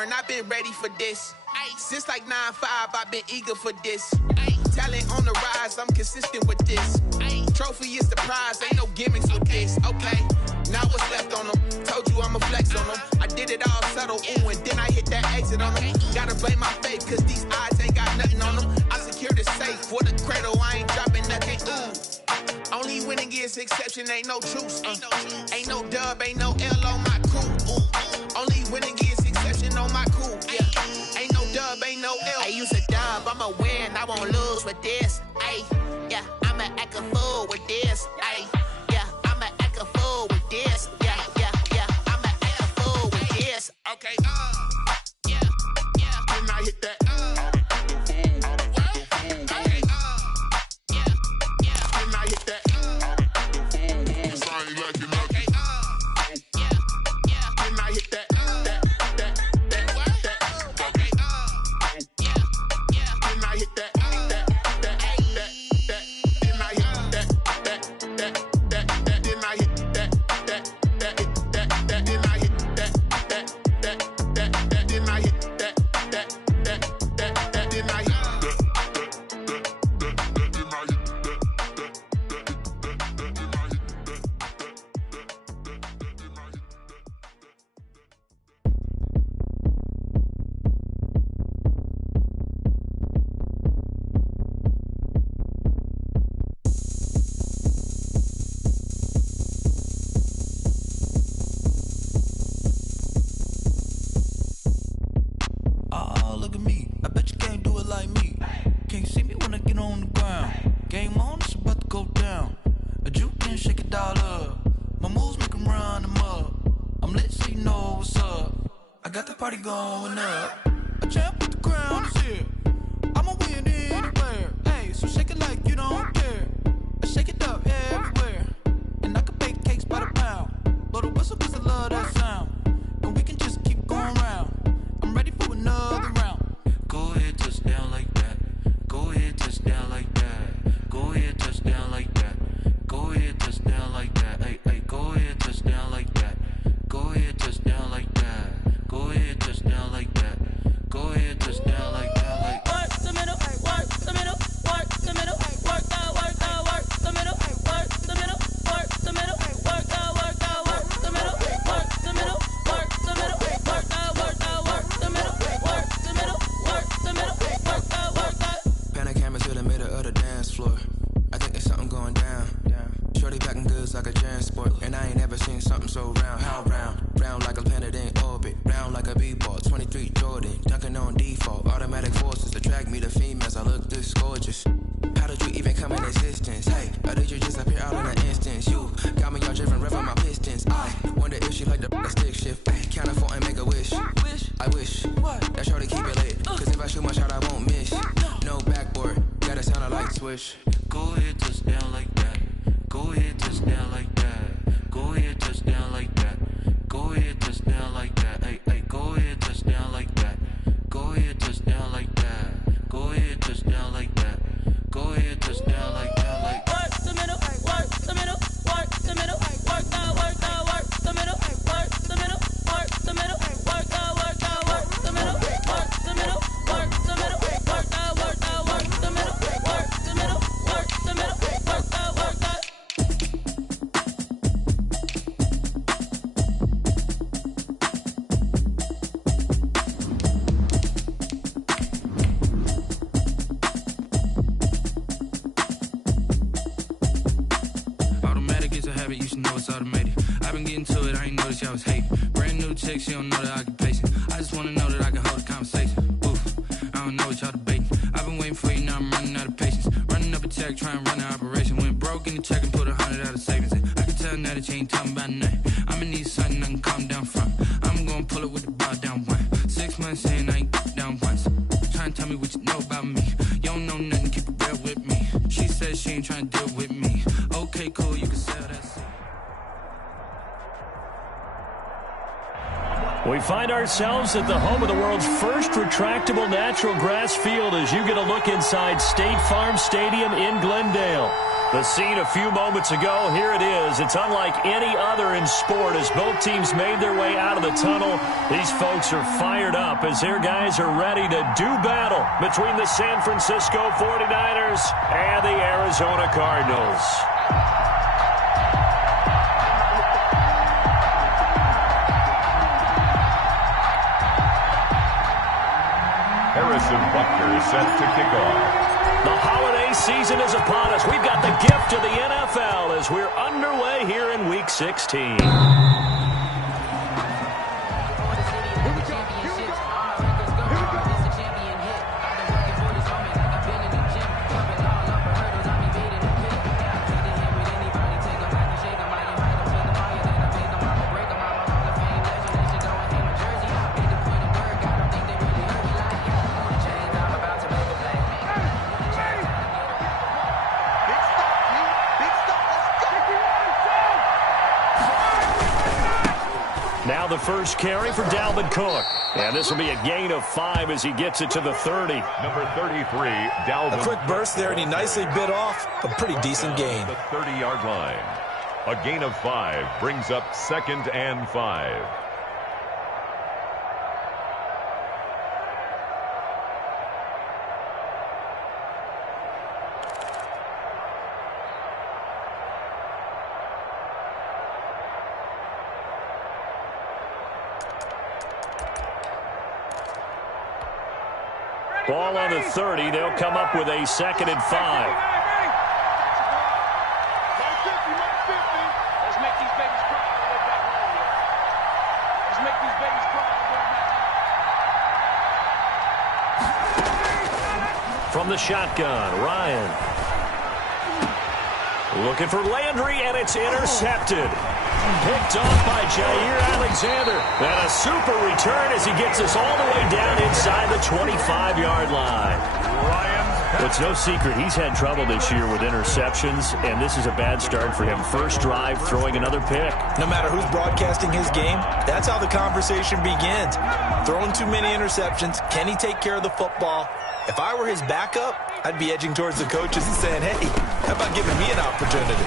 foreign, I've been ready for this. Since like 9-5, I've been eager for this. Talent on the rise, I'm consistent with this. Trophy is the prize, ain't no gimmicks with this. Okay, now what's left on them? Told you I'ma flex on them. I did it all subtle, ooh, and then I hit that exit on them. Gotta blame my faith, cause these eyes ain't got nothing on them. I secured the safe for the cradle, I ain't dropping nothing, ooh. Only winning is exception, ain't no truce. Ain't no dub, ain't no L on my crew. Only winning is exception on my crew. Yeah, ain't no dub, ain't no L. I use a dub, I'ma win, I won't lose with this. Ay, yeah, I'ma act a fool with this. Ay, yeah, I'ma act a fool with this. Yeah, yeah, yeah, I'ma act a fool with this. Okay, yeah, yeah. When I hit that, going up. A champ with the crown is here. I'ma win anywhere. Hey, so shake it like you don't care. Shake it up everywhere. And I can bake cakes by the pound. Blow the whistle cause I love that sound. And we can just keep going round. I'm ready for another round. Go ahead, touch down like that. Go ahead, touch down like that. Go ahead, touch down like that. Go ahead, touch down like that. Hey, hey, go ahead, touch down like that. Go ahead, touch down like that. Go ahead, touch down like that. Go ahead, touch down like that. Like work the middle, work the middle, work the middle, work that, work the middle, work the middle, work the middle, work that, work the middle, work the middle, work the middle, work that, work the middle, work the middle, work the middle, work that. Pan a camera to the middle of the dance floor. I think there's something going down. Shorty packing goods like a transport, and I ain't never seen something so round. How round? Round like a planet in orbit, round like a b-ball. 23 Jordan, dunking on default. Automatic forces attract me to females. I look this gorgeous. How did you even come in existence? Hey, or did you just appear out in an instance? You got me all driven, revving my pistons. I wonder if she like the stick shift. Ay, count for and make a wish. I wish that shorty keep it lit. Cause if I shoot my shot, I won't miss. No backboard, gotta sound a light switch. go ahead, touch down like that. Go ahead, touch down like that. Go ahead, touch down like that. Go ahead, touch down like that. Hey, hey, go ahead, touch down like that. Go ahead, touch down like that. Go ahead, touch down like that. Go ahead, touch down like that. Like work the middle, work the middle, work the middle, work that, work the middle, work the middle, work the middle, work that, work the middle, work the middle, work the middle, work that, work the middle, work the middle, work the middle, work that, work that. automatic is a habit, you should know it's automated. I've been getting to it, I ain't noticed y'all was hating. Brand new chick, she don't know that I can pace it. I just wanna know that I can hold a conversation. Oof, I don't know what y'all debating. I've been waiting for you, now I'm running out of patience. Running up a check, trying to run an operation. Went broke in the check and put 100 out of savings in. I can tell now that you ain't talking about nothing. I'ma need something I can calm down from. I'm gonna pull it with the bar down one. 6 months in, I ain't down once. Trying to tell me what you know about me. You don't know nothing, keep it real with me. She says she ain't trying to deal with me. Okay, cool, you can sell that seat. We find ourselves at the home of the world's first retractable natural grass field as you get a look inside State Farm Stadium in Glendale. The scene a few moments ago, here it is. It's unlike any other in sport as both teams made their way out of the tunnel. These folks are fired up as their guys are ready to do battle between the San Francisco 49ers and the Arizona Cardinals. Harrison Butker is set to kick off. The holiday season is upon us. We've got the gift of the NFL as we're underway here in Week 16. Now the first carry for Dalvin Cook. And this will be a gain of 5 as he gets it to the 30. Number 33, Dalvin. A quick burst there, and he nicely bit off a pretty decent gain. The 30-yard line. A gain of 5 brings up 2nd and 5. Ball on the 30. They'll come up with a 2nd and 5. From the shotgun, Ryan. Looking for Landry, and it's intercepted. Picked off by Jair Alexander. And a super return as he gets us all the way down inside the 25-yard line. It's no secret he's had trouble this year with interceptions, and this is a bad start for him. First drive, throwing another pick. No matter who's broadcasting his game, that's how the conversation begins. Throwing too many interceptions. Can he take care of the football? If I were his backup, I'd be edging towards the coaches and saying, hey, how about giving me an opportunity?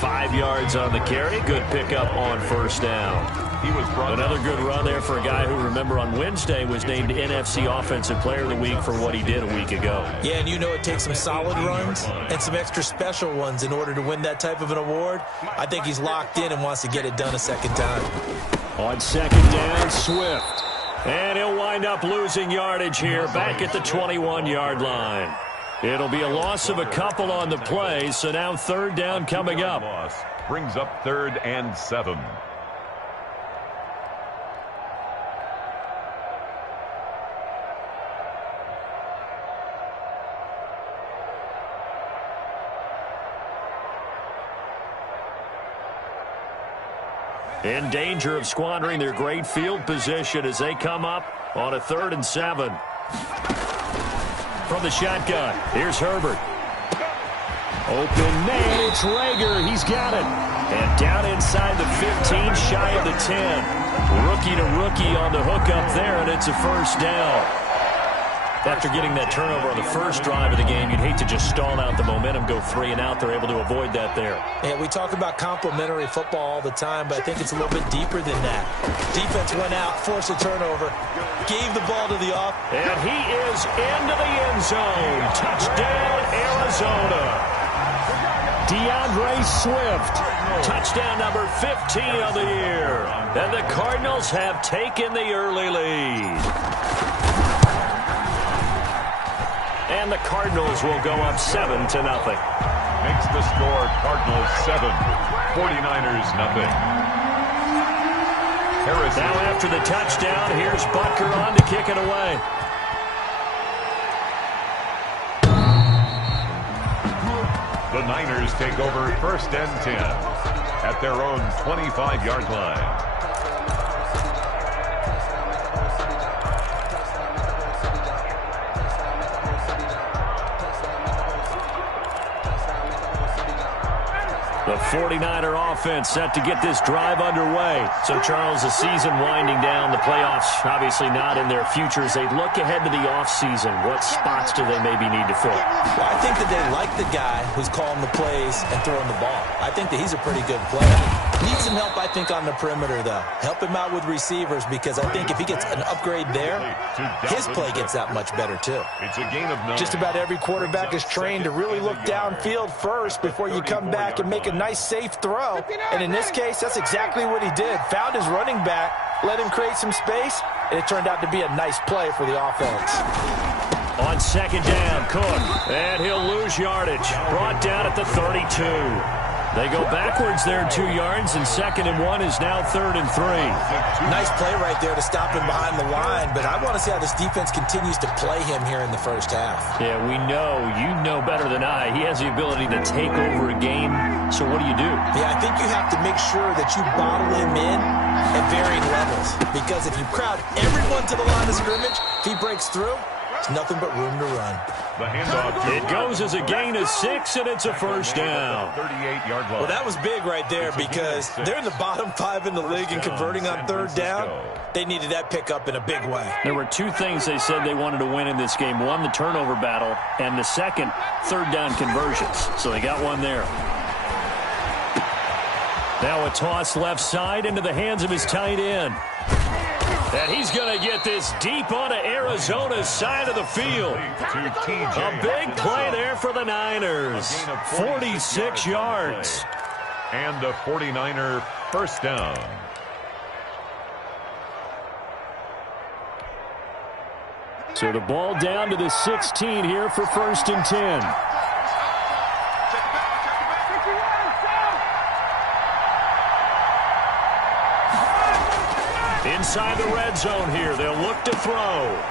5 yards on the carry. Good pickup on first down. He was another good run there for a guy who, remember, on Wednesday was named NFC Offensive Player of the Week for what he did a week ago. Yeah, and you know it takes some solid runs and some extra special ones in order to win that type of an award. I think he's locked in and wants to get it done a second time. On 2nd down, Swift. And he'll wind up losing yardage here back at the 21-yard line. It'll be a loss of a couple on the play, so now 3rd down coming up. Loss brings up 3rd and 7. In danger of squandering their great field position as they come up on a 3rd and 7. From the shotgun, here's Herbert. Open man, it's Rager. He's got it. And down inside the 15, shy of the 10. Rookie to rookie on the hook up there, and it's a first down. After getting that turnover on the first drive of the game, you'd hate to just stall out the momentum, go 3 and out. They're able to avoid that there. Yeah, we talk about complementary football all the time, but I think it's a little bit deeper than that. Defense went out, forced a turnover, gave the ball to the off. And he is into the end zone. Touchdown, Arizona. DeAndre Swift. Touchdown number 15 of the year. And the Cardinals have taken the early lead. And the Cardinals will go up 7-0. Makes the score Cardinals 7, 49ers nothing. Harrison. Now after the touchdown, here's Butker on to kick it away. The Niners take over 1st and 10 at their own 25-yard line. The 49er offense set to get this drive underway. So, Charles, the season winding down, the playoffs obviously not in their futures. They look ahead to the offseason. What spots do they maybe need to fill? Well, I think that they like the guy who's calling the plays and throwing the ball. I think that he's a pretty good player. Needs some help, I think, on the perimeter, though. Help him out with receivers, because I think if he gets an upgrade there, his play gets that much better, too. It's a gain of 9. Just about every quarterback is trained to really look downfield first before you come back and make a nice, safe throw. And in this case, that's exactly what he did. Found his running back, let him create some space, and it turned out to be a nice play for the offense. On second down, Cook, and he'll lose yardage. Brought down at the 32. They go backwards there 2 yards, and 2nd and 1 is now 3rd and 3. Nice play right there to stop him behind the line, but I want to see how this defense continues to play him here in the first half. Yeah, we know. You know better than I. He has the ability to take over a game, so what do you do? Yeah, I think you have to make sure that you bottle him in at varying levels, because if you crowd everyone to the line of scrimmage, if he breaks through, there's nothing but room to run. The handoff. It goes as a gain of 6, and it's a first down. 38-yard line. Well, that was big right there, because they're in the bottom 5 in the league and converting on 3rd down. They needed that pickup in a big way. There were 2 things they said they wanted to win in this game. One, the turnover battle, and the second, 3rd down conversions. So they got one there. Now a toss left side into the hands of his tight end. And he's going to get this deep onto Arizona's side of the field. A big play there for the Niners. 46 yards. And a 49er first down. So the ball down to the 16 here for 1st and 10. Inside the red zone here, they'll look to throw.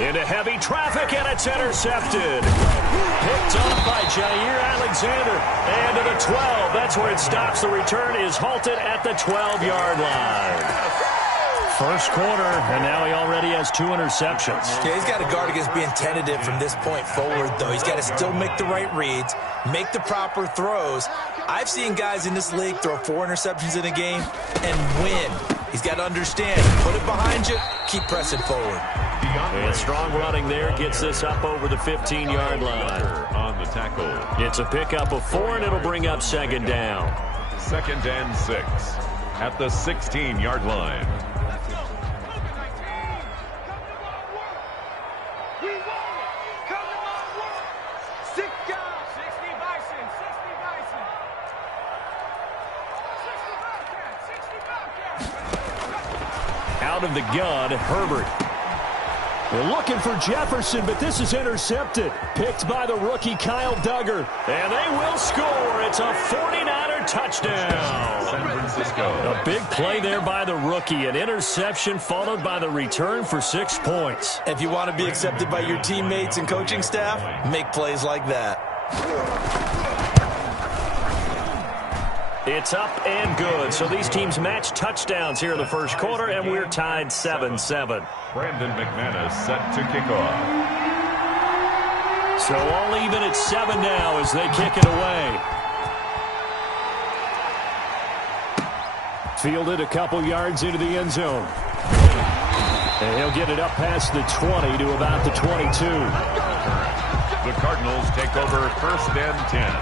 Into heavy traffic, and it's intercepted. Picked up by Jair Alexander. And to the 12. That's where it stops. The return is halted at the 12-yard line. First quarter, and now he already has 2 interceptions. Yeah, he's got to guard against being tentative from this point forward, though. He's got to still make the right reads, make the proper throws. I've seen guys in this league throw 4 interceptions in a game and win. He's got to understand, put it behind you, keep pressing forward. And strong running there gets this up over the 15-yard line. On the tackle. It's a pickup of 4, and it'll bring up 2nd down. 2nd and 6 at the 16-yard line. Out of the gun, Herbert. They're looking for Jefferson, but this is intercepted. Picked by the rookie Kyle Duggar. And they will score. It's a 49er touchdown. San Francisco. A big play there by the rookie. An interception followed by the return for 6 points. If you want to be accepted by your teammates and coaching staff, make plays like that. It's up and good. So these teams match touchdowns here in the first quarter, and we're tied 7-7. Brandon McManus set to kick off. So all even at 7 now as they kick it away. Fielded a couple yards into the end zone. And he'll get it up past the 20 to about the 22. The Cardinals take over 1st and 10.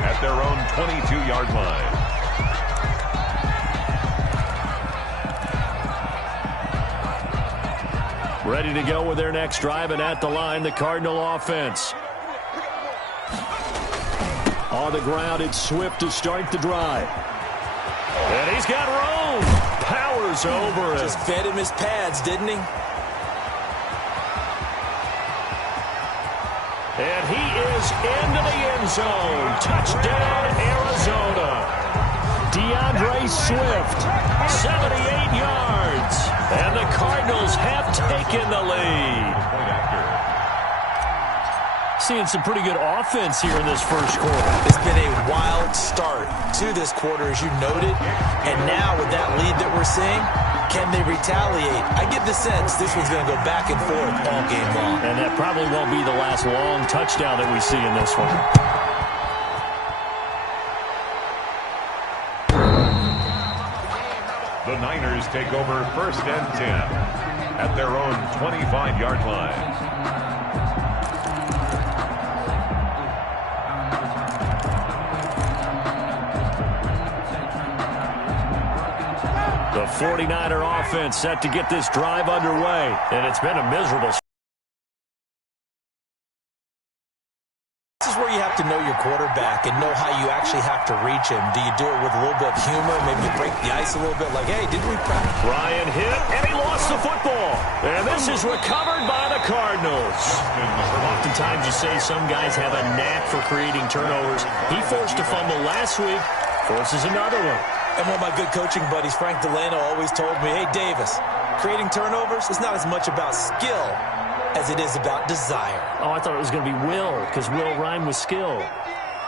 At their own 22-yard line. Ready to go with their next drive, and at the line, the Cardinal offense. On the ground, it's Swift to start the drive. And he's got room. Powers over it. Just fed him his pads, didn't he? And he is into the end zone. Touchdown, Arizona. DeAndre Swift, 78 yards. And the Cardinals have taken the lead. Seeing some pretty good offense here in this first quarter. It's been a wild start to this quarter, as you noted. And now with that lead that we're seeing, can they retaliate? I get the sense this one's going to go back and forth all game long. And that probably won't be the last long touchdown that we see in this one. The Niners take over 1st and 10 at their own 25-yard line. The 49er offense set to get this drive underway, and it's been a miserable. This is where you have to know your quarterback and know how you actually have to reach him. Do you do it with a little bit of humor, maybe break the ice a little bit, like, hey, did we practice? Ryan hit, and he lost the football. And this is recovered by the Cardinals. Oftentimes you say some guys have a knack for creating turnovers. He forced a fumble last week, forces another one. And one of my good coaching buddies, Frank Delano, always told me, hey, Davis, creating turnovers is not as much about skill as it is about desire. Oh, I thought it was going to be will, because will rhyme with skill.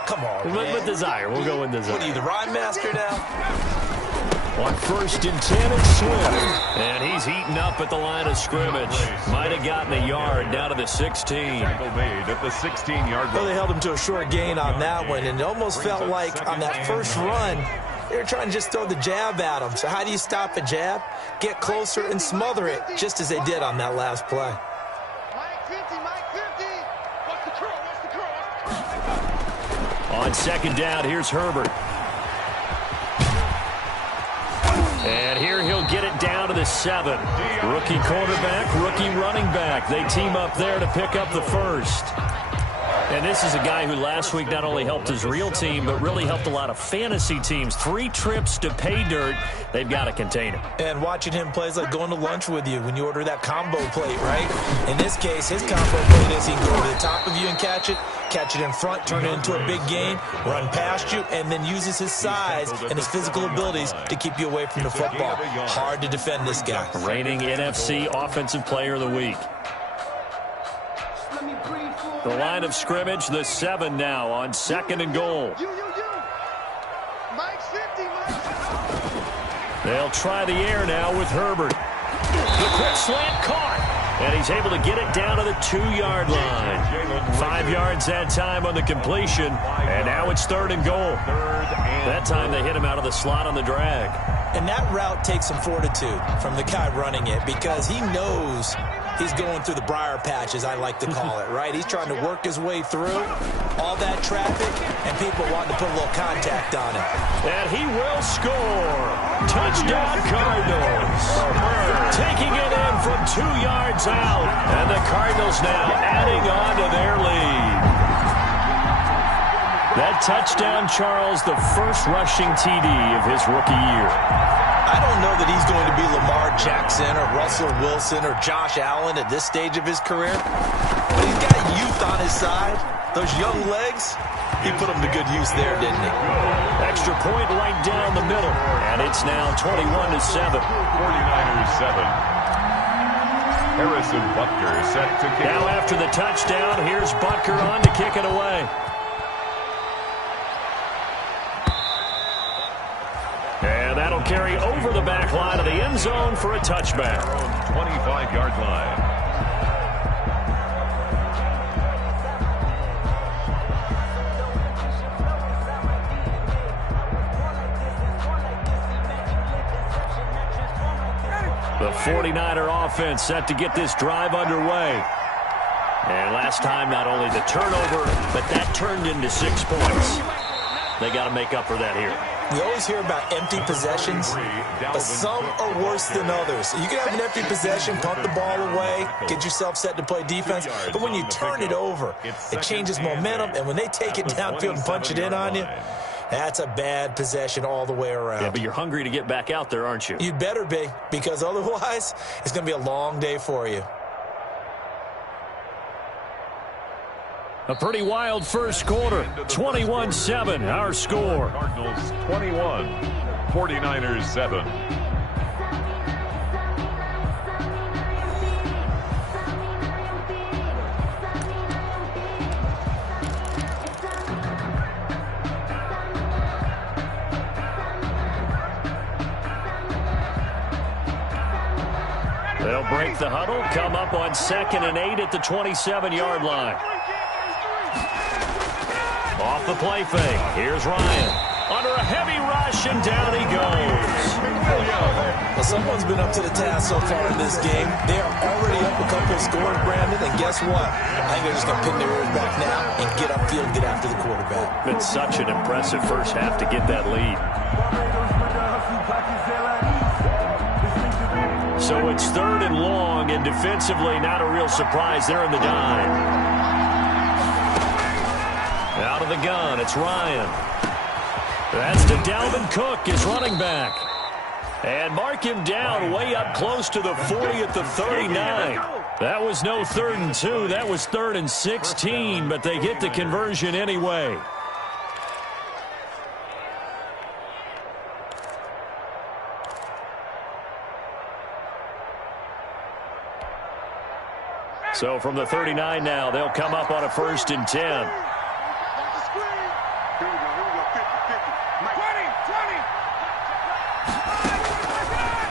Come on, man. With desire. We'll go with desire. What are you, the rhyme master now? On 1st and 10, it's Swift. And he's heating up at the line of scrimmage. Might have gotten a yard down to the 16. Tackle made at the 16-yard line. Well, they held him to a short gain on that one, and it almost felt like on that first run, they were trying to just throw the jab at him. So how do you stop a jab? Get closer and smother it, just as they did on that last play. On 2nd down, here's Herbert. And here he'll get it down to the 7. Rookie quarterback, rookie running back. They team up there to pick up the first. And this is a guy who last week not only helped his real team, but really helped a lot of fantasy teams. 3 trips to pay dirt. They've got to contain him. And watching him play is like going to lunch with you when you order that combo plate, right? In this case, his combo plate is he can go to the top of you and catch it in front, turn it into a big gain, run past you, and then uses his size and his physical abilities to keep you away from the football. Hard to defend this guy. Reigning NFC Offensive Player of the Week. The line of scrimmage, the 7 now on 2nd and goal. They'll try the air now with Herbert. The quick slant caught. And he's able to get it down to the 2-yard line. 5 yards that time on the completion. And now it's 3rd and goal. That time they hit him out of the slot on the drag. And that route takes some fortitude from the guy running it because he knows he's going through the briar patch, as I like to call it, right? He's trying to work his way through all that traffic and people wanting to put a little contact on it. And he will score. Touchdown Cardinals. Taking it in from 2 yards out. And the Cardinals now adding on to their lead. That touchdown, Charles, the first rushing TD of his rookie year. I don't know that he's going to be Lamar Jackson or Russell Wilson or Josh Allen at this stage of his career. But he's got youth on his side. Those young legs, he put them to good use there, didn't he? Extra point right down the middle. And it's now 21-7. 49ers 7. Harrison Butker set to kick. Now after the touchdown, here's Butker on to kick it away. And that'll carry over the back line of the end zone for a touchback. 25-yard line. The 49er offense set to get this drive underway. And last time, not only the turnover, but that turned into 6 points. They got to make up for that here. You always hear about empty possessions, but some are worse than others. You can have an empty possession, pump the ball away, get yourself set to play defense, but when you turn it over, it changes momentum, and when they take it downfield and punch it in on you, that's a bad possession all the way around. Yeah, but you're hungry to get back out there, aren't you? You'd better be, because otherwise, it's going to be a long day for you. A pretty wild first quarter. 21-7, our score. Cardinals 21, 49ers 7. They'll break the huddle, come up on 2nd and 8 at the 27-yard line. Off the play fake. Here's Ryan. Under a heavy rush, and down he goes. Well, someone's been up to the task so far in this game. They are already up a couple of scores, Brandon, and guess what? I think they're just going to pin their ears back now and get upfield and get after the quarterback. Been such an impressive first half to get that lead. So it's 3rd and long, and defensively not a real surprise. They're in the dime. Out of the gun, it's Ryan. That's to Dalvin Cook, his running back. And mark him down way up close to the 40 at the 39. That was no 3rd and 2. That was 3rd and 16, but they get the conversion anyway. So from the 39 now, they'll come up on a 1st and 10.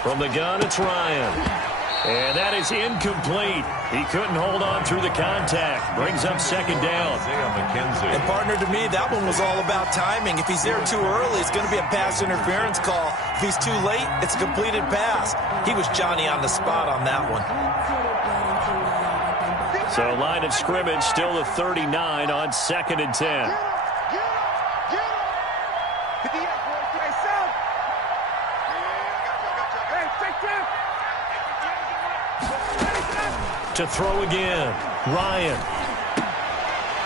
From the gun, it's Ryan. And that is incomplete. He couldn't hold on through the contact. Brings up 2nd down. And partner, to me, that one was all about timing. If he's there too early, it's going to be a pass interference call. If he's too late, it's a completed pass. He was Johnny on the spot on that one. So line of scrimmage still the 39 on 2nd and 10. To throw again, Ryan.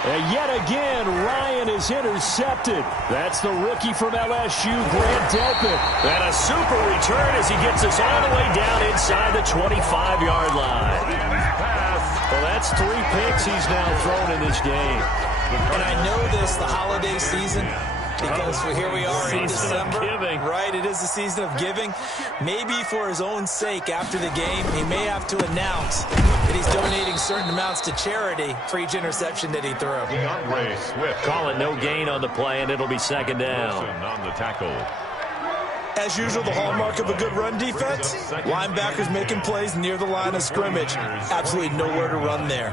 And yet again, Ryan is intercepted. That's the rookie from LSU, Grant Delpit. And a super return as he gets us all the way down inside the 25-yard line. Well, that's 3 picks he's now thrown in this game. And I know this, the holiday season, because here we are in December. Right, it is the season of giving. Maybe for his own sake after the game, he may have to announce that he's donating certain amounts to charity for each interception that he threw. Call it no gain on the play, and it'll be 2nd down. On the tackle. As usual, the hallmark of a good run defense, linebackers making plays near the line of scrimmage. Absolutely nowhere to run there.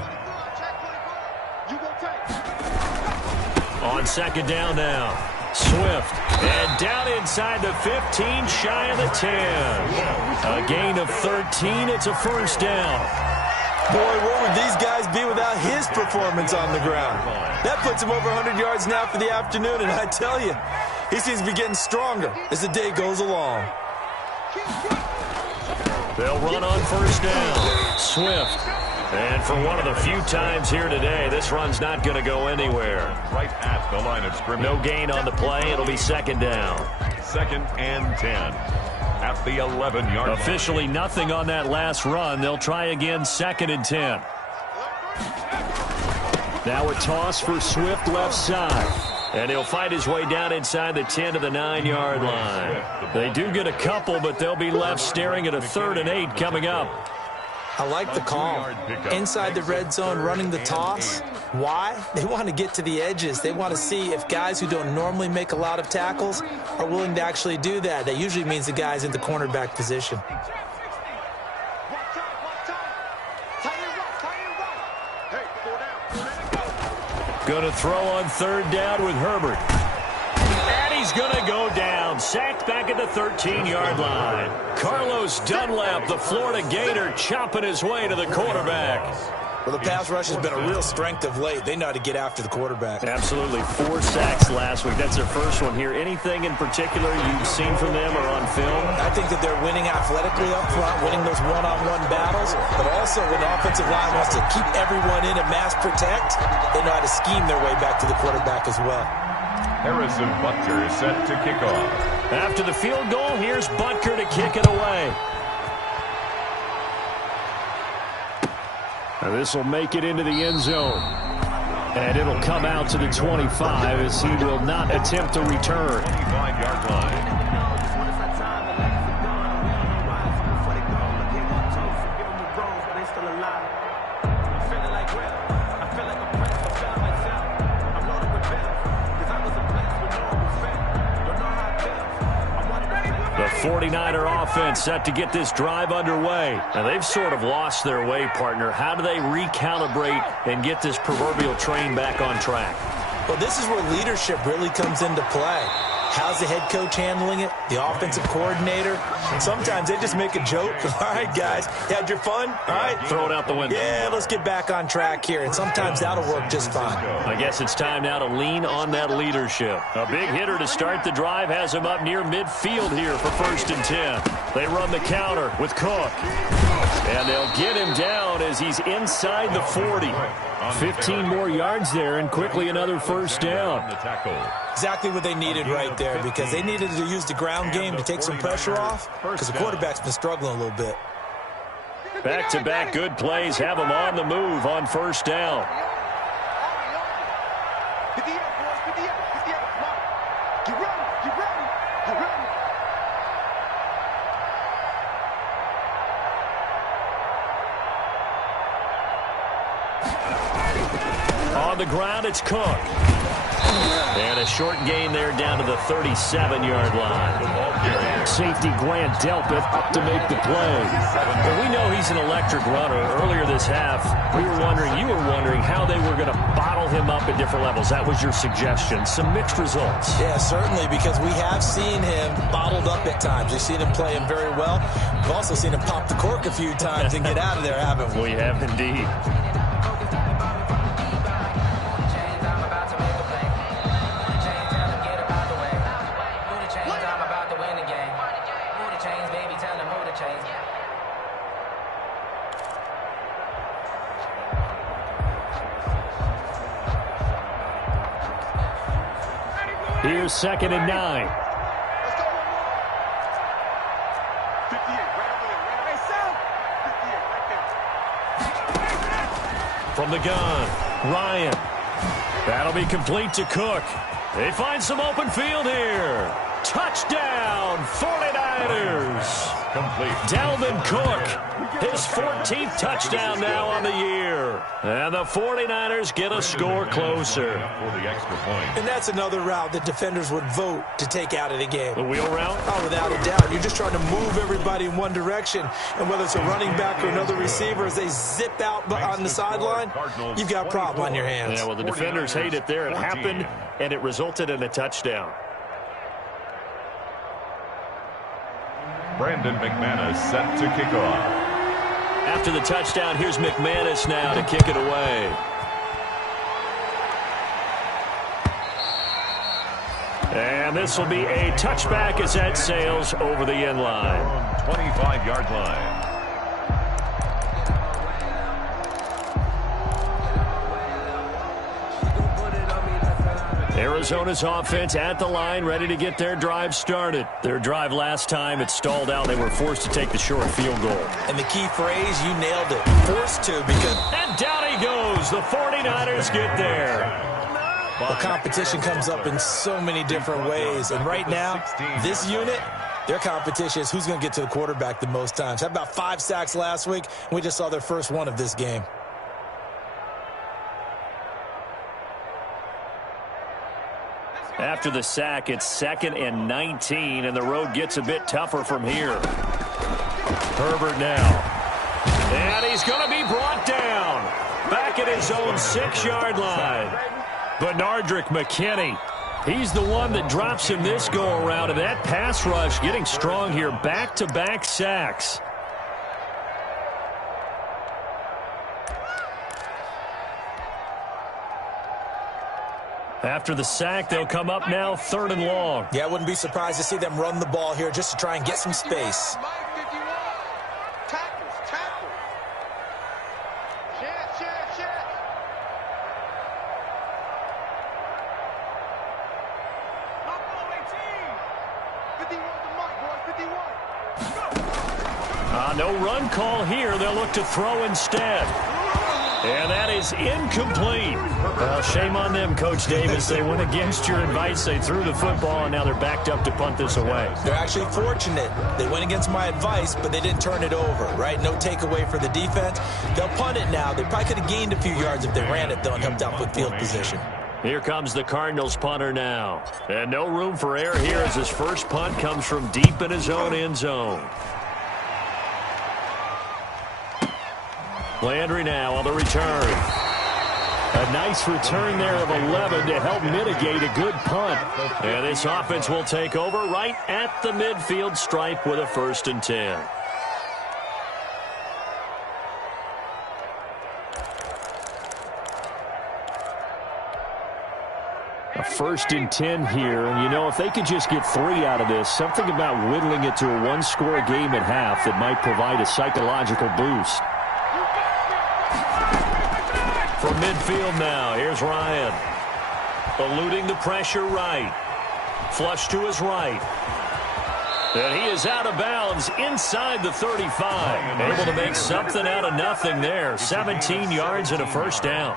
On 2nd down now, Swift. And down inside the 15, shy of the 10. A gain of 13, it's a 1st down. Boy, where would these guys be without his performance on the ground? That puts him over 100 yards now for the afternoon, and I tell you, he seems to be getting stronger as the day goes along. They'll run on 1st down. Swift. And for one of the few times here today, this run's not going to go anywhere. Right at the line of scrimmage. No gain on the play. It'll be 2nd down. 2nd and 10. At the 11-yard line. Officially nothing on that last run. They'll try again 2nd and 10. Now a toss for Swift left side. And he'll fight his way down inside the 10 to the 9-yard line. They do get a couple, but they'll be left staring at a 3rd and 8 coming up. I like the call. Inside the red zone, running the toss. Why? They want to get to the edges. They want to see if guys who don't normally make a lot of tackles are willing to actually do that. That usually means the guy's in the cornerback position. Going to throw on 3rd down with Herbert. And he's going to go down. Sacked back at the 13-yard line. Carlos Dunlap, the Florida Gator, chopping his way to the quarterback. Well, the pass rush has been a real strength of late. They know how to get after the quarterback. Absolutely. 4 sacks last week. That's their first one here. Anything in particular you've seen from them or on film? I think that they're winning athletically up front, winning those one-on-one battles, but also when the offensive line wants to keep everyone in and mass protect, they know how to scheme their way back to the quarterback as well. Harrison Butker is set to kick off. After the field goal, here's Butker to kick it away. And this will make it into the end zone. And it'll come out to the 25 as he will not attempt to return. 25-yard line. The 49er offense set to get this drive underway. Now, they've sort of lost their way, partner. How do they recalibrate and get this proverbial train back on track? Well, this is where leadership really comes into play. How's the head coach handling it? The offensive coordinator? Sometimes they just make a joke. All right, guys, you had your fun? All right. Throw it out the window. Yeah, let's get back on track here, and sometimes that'll work just fine. I guess it's time now to lean on that leadership. A big hitter to start the drive has him up near midfield here for 1st and 10. They run the counter with Cook. And they'll get him down as he's inside the 40. 15 more yards there, and quickly another 1st down. Exactly what they needed right there, because they needed to use the ground game to take some pressure off, because the quarterback's been struggling a little bit. Back-to-back good plays have him on the move on 1st down. On the ground, it's Cook. And a short gain there down to the 37-yard line. Safety Grant Delpit up to make the play. Well, we know he's an electric runner. Earlier this half, you were wondering how they were going to bottle him up at different levels. That was your suggestion. Some mixed results. Yeah, certainly, because we have seen him bottled up at times. We've seen him play him very well. We've also seen him pop the cork a few times and get out of there, haven't we? We have indeed. Here's 2nd and 9. From the gun, Ryan. That'll be complete to Cook. They find some open field here. Touchdown, 49ers. Complete. Dalvin Cook, his 14th touchdown now on the year. And the 49ers get a score closer. For the extra point. And that's another route that defenders would vote to take out of the game. The wheel route? Oh, without a doubt. You're just trying to move everybody in one direction. And whether it's a running back or another receiver, as they zip out on the sideline, you've got a problem on your hands. Yeah, well, the defenders hate it there. It happened, and it resulted in a touchdown. Brandon McManus set to kick off. After the touchdown, here's McManus now to kick it away. And this will be a touchback as that sails over the end line. 25-yard line. Arizona's offense at the line, ready to get their drive started. Their drive last time, it stalled out. They were forced to take the short field goal. And the key phrase, you nailed it. Forced to, because... And down he goes. The 49ers get there. The competition comes up in so many different ways. And right now, this unit, their competition is who's going to get to the quarterback the most times. Had about 5 sacks last week, and we just saw their first one of this game. After the sack, it's 2nd and 19, and the road gets a bit tougher from here. Herbert now. And he's going to be brought down. Back at his own 6-yard line. Benardrick McKinney. He's the one that drops him this go-around, and that pass rush getting strong here. Back-to-back sacks. After the sack, they'll come up now 3rd and long. Yeah, I wouldn't be surprised to see them run the ball here just to try and get some space. No run call here. They'll look to throw instead. And that is incomplete. Well, shame on them, Coach Davis. They went against your advice. They threw the football, and now they're backed up to punt this away. They're actually fortunate. They went against my advice, but they didn't turn it over, right? No takeaway for the defense. They'll punt it now. They probably could have gained a few yards if they ran it, though, and helped out with field position. Here comes the Cardinals punter now. And no room for error here as his first punt comes from deep in his own end zone. Landry now on the return. A nice return there of 11 to help mitigate a good punt. And this offense will take over right at the midfield stripe with a 1st and 10. A 1st and 10 here. And, you know, if they could just get 3 out of this, something about whittling it to a one-score game at half that might provide a psychological boost. From midfield now, here's Ryan. Eluding the pressure right. Flush to his right. And he is out of bounds inside the 35. Able to make something out of nothing there. 17 yards and a 1st down.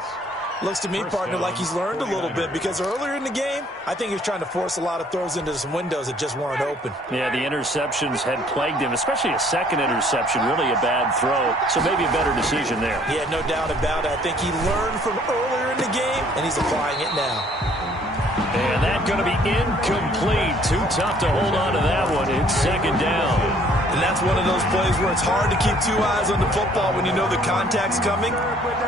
Looks to me, partner, like he's learned a little bit, because earlier in the game, I think he was trying to force a lot of throws into some windows that just weren't open. Yeah, the interceptions had plagued him, especially a second interception, really a bad throw. So maybe a better decision there. Yeah, no doubt about it. I think he learned from earlier in the game, and he's applying it now. And that's going to be incomplete. Too tough to hold on to that one. It's 2nd down. And that's one of those plays where it's hard to keep 2 eyes on the football when you know the contact's coming,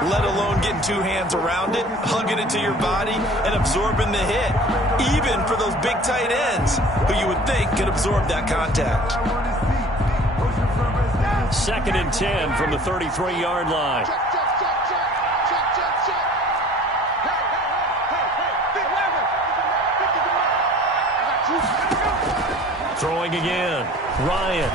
let alone getting 2 hands around it, hugging it to your body, and absorbing the hit, even for those big tight ends who you would think could absorb that contact. 2nd and 10 from the 33-yard line. Throwing again. Ryan.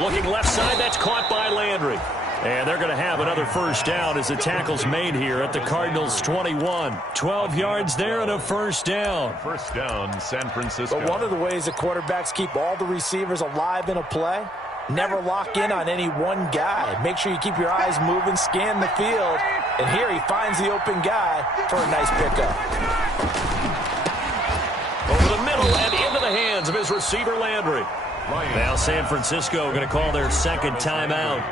Looking left side. That's caught by Landry. And they're going to have another 1st down as the tackle's made here at the Cardinals' 21. 12 yards there and a 1st down. 1st down, San Francisco. But one of the ways that quarterbacks keep all the receivers alive in a play, never lock in on any one guy. Make sure you keep your eyes moving, scan the field. And here he finds the open guy for a nice pickup. Over the middle and into the hands of his receiver, Landry. Now San Francisco going to call their 2nd timeout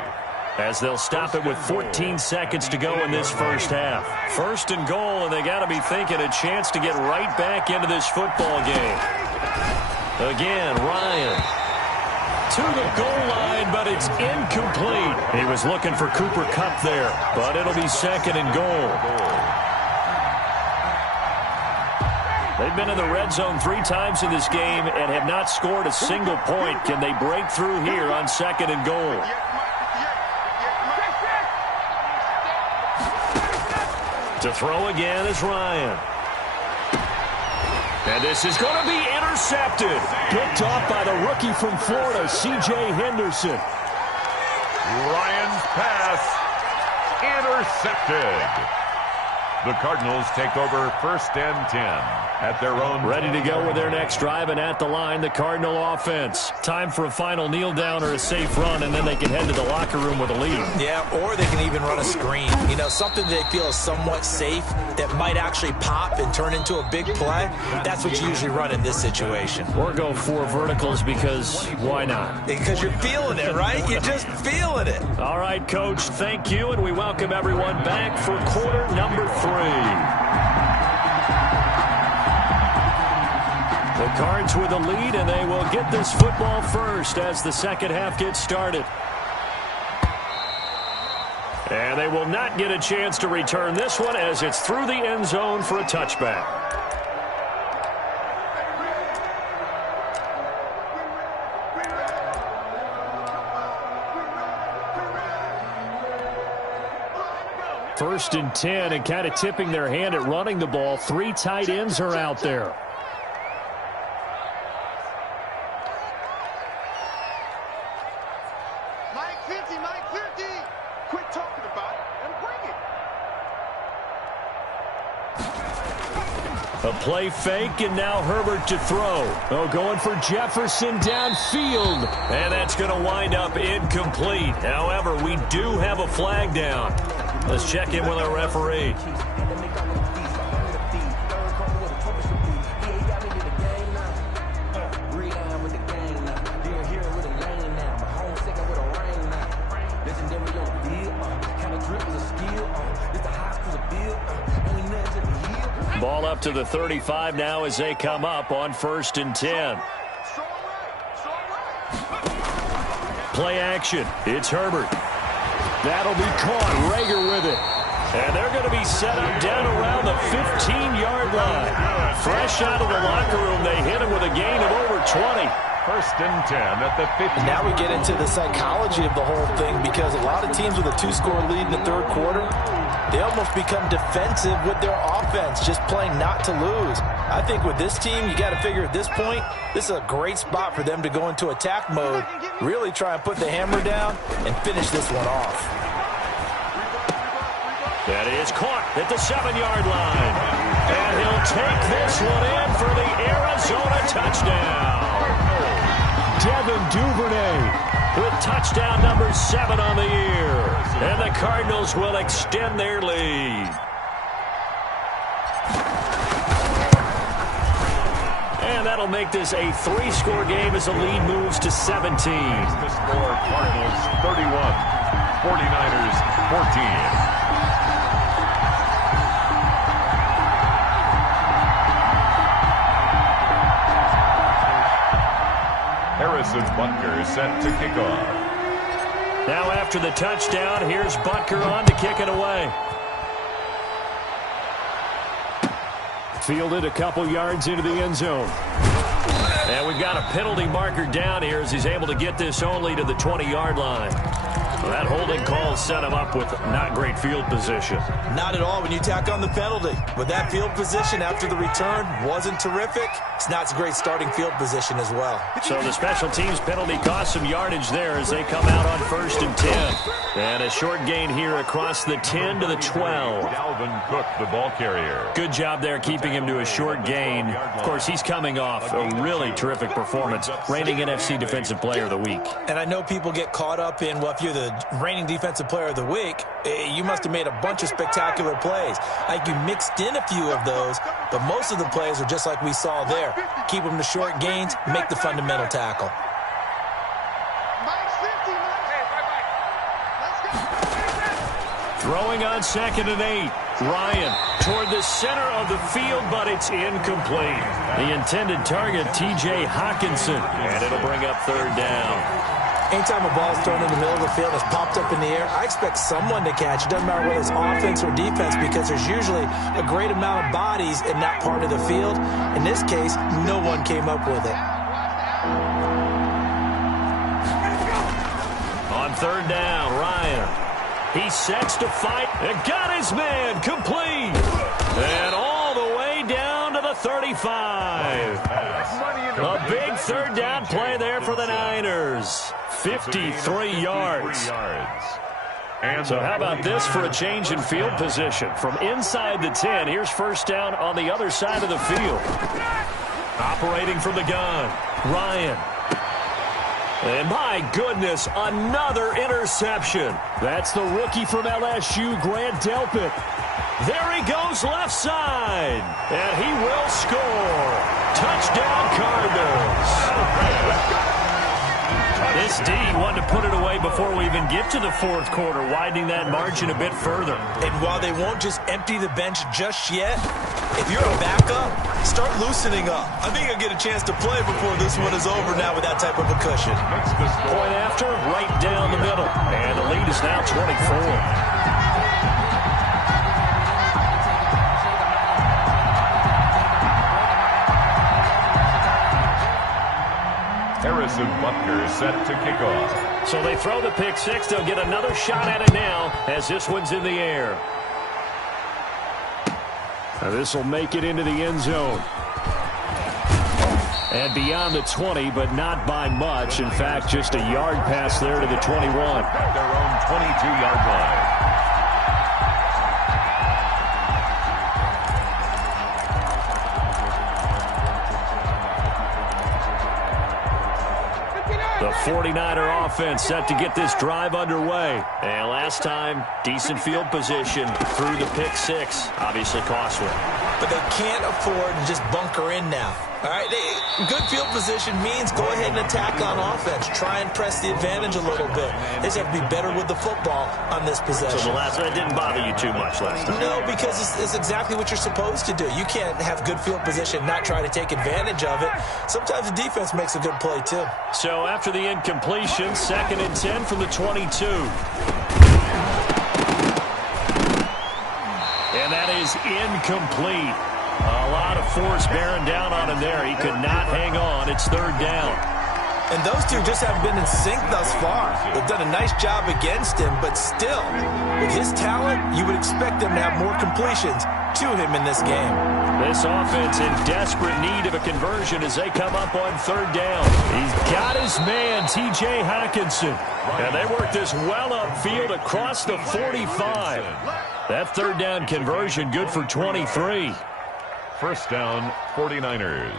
as they'll stop it with 14 seconds to go in this 1st half. 1st and goal, and they got to be thinking a chance to get right back into this football game. Again, Ryan to the goal line, but it's incomplete. He was looking for Cooper Kupp there, but it'll be 2nd and goal. They've been in the red zone 3 times in this game and have not scored a single point. Can they break through here on 2nd and goal? To throw again is Ryan. And this is going to be intercepted. Picked off by the rookie from Florida, C.J. Henderson. Ryan's pass intercepted. The Cardinals take over 1st and 10 at their own. Ready to go with their next drive, and at the line, the Cardinal offense. Time for a final kneel down or a safe run, and then they can head to the locker room with a lead. Yeah, or they can even run a screen. You know, something they feel is somewhat safe that might actually pop and turn into a big play. That's what you usually run in this situation. Or go 4 verticals, because why not? Because you're feeling it, right? You're just feeling it. All right, Coach, thank you, and we welcome everyone back for quarter number 3. The Cards with a lead, and they will get this football first as the 2nd half gets started. And they will not get a chance to return this one as it's through the end zone for a touchback. First and 10, and kind of tipping their hand at running the ball. 3 tight ends are out there. Mike 50, Mike 50. Quit talking about it and bring it. A play fake, and now Herbert to throw. Oh, going for Jefferson downfield. And that's going to wind up incomplete. However, we do have a flag down. Let's check in with our referee. Ball up to the 35 now as they come up on 1st and 10. Play action. It's Herbert. That'll be caught. Rager with it. And they're going to be set up down around the 15-yard line. Fresh out of the locker room, they hit him with a gain of over 20. First and 10 at the 15. Now we get into the psychology of the whole thing, because a lot of teams with a 2-score lead in the third quarter, they almost become defensive with their offense, just playing not to lose. I think with this team, you got to figure at this point, this is a great spot for them to go into attack mode, really try and put the hammer down and finish this one off. That is caught at the 7-yard line. And he'll take this one in for the Arizona touchdown. Devin Duvernay with touchdown number 7 on the year. And the Cardinals will extend their lead. And that'll make this a 3-score game as the lead moves to 17. The score, Cardinals 31, 49ers 14. Harrison Butker set to kick off. Now after the touchdown, here's Butker on to kick it away. Fielded a couple yards into the end zone. And we've got a penalty marker down here as he's able to get this only to the 20-yard line. Well, that holding call set him up with not great field position. Not at all when you tack on the penalty. With that field position after the return wasn't terrific, it's not a great starting field position as well. So the special teams penalty cost some yardage there as they come out on 1st and 10. And a short gain here across the 10 to the 12. Dalvin Cook, the ball carrier. Good job there keeping him to a short gain. Of course, he's coming off a really terrific performance, reigning NFC Defensive Player of the Week. And I know people get caught up in, well, if you're the reigning Defensive Player of the Week, you must have made a bunch of spectacular plays. Like you mixed in a few of those, but most of the plays are just like we saw there. Keep them to short gains, make the fundamental tackle. Throwing on 2nd and 8. Ryan toward the center of the field, but it's incomplete. The intended target, T.J. Hawkinson, and it'll bring up 3rd down. Anytime a ball's thrown in the middle of the field, it's popped up in the air, I expect someone to catch. It doesn't matter whether it's offense or defense, because there's usually a great amount of bodies in that part of the field. In this case, no one came up with it. On 3rd down, Ryan. He sets to fight and got his man complete. And all the way down to the 35. A big 3rd down play there for the Niners. 53 yards. So how about this for a change in field position? From inside the 10, here's 1st down on the other side of the field. Operating from the gun, Ryan. And my goodness, another interception. That's the rookie from LSU, Grant Delpit. There he goes left side. And he will score. Touchdown Cardinals. This D wanted to put it away before we even get to the 4th quarter, widening that margin a bit further. And while they won't just empty the bench just yet, if you're a backup, start loosening up. I think you'll get a chance to play before this one is over now with that type of a cushion. Point after, right down the middle. And the lead is now 24. Harrison Butker set to kick off. So they throw the pick 6. They'll get another shot at it now as this one's in the air. Now this will make it into the end zone. And beyond the 20, but not by much. In fact, just a yard pass there to the 21. At their own 22-yard line. The 49er offense set to get this drive underway. And last time, decent field position through the pick 6. Obviously costly. But they can't afford to just bunker in now. All right, good field position means go ahead and attack on offense. Try and press the advantage a little bit. They just have to be better with the football on this possession. So the last one didn't bother you too much last time? No, because it's exactly what you're supposed to do. You can't have good field position, not try to take advantage of it. Sometimes the defense makes a good play, too. So after the incompletion, 2nd and 10 from the 22. is incomplete. A lot of force bearing down on him there. He could not hang on. It's third down. And those two just haven't been in sync thus far. They've done a nice job against him, but still, with his talent, you would expect them to have more completions to him in this game. This offense in desperate need of a conversion as they come up on third down. He's got his man, T.J. Hawkinson. And they work this well upfield across the 45. That third down conversion good for 23. First down, 49ers.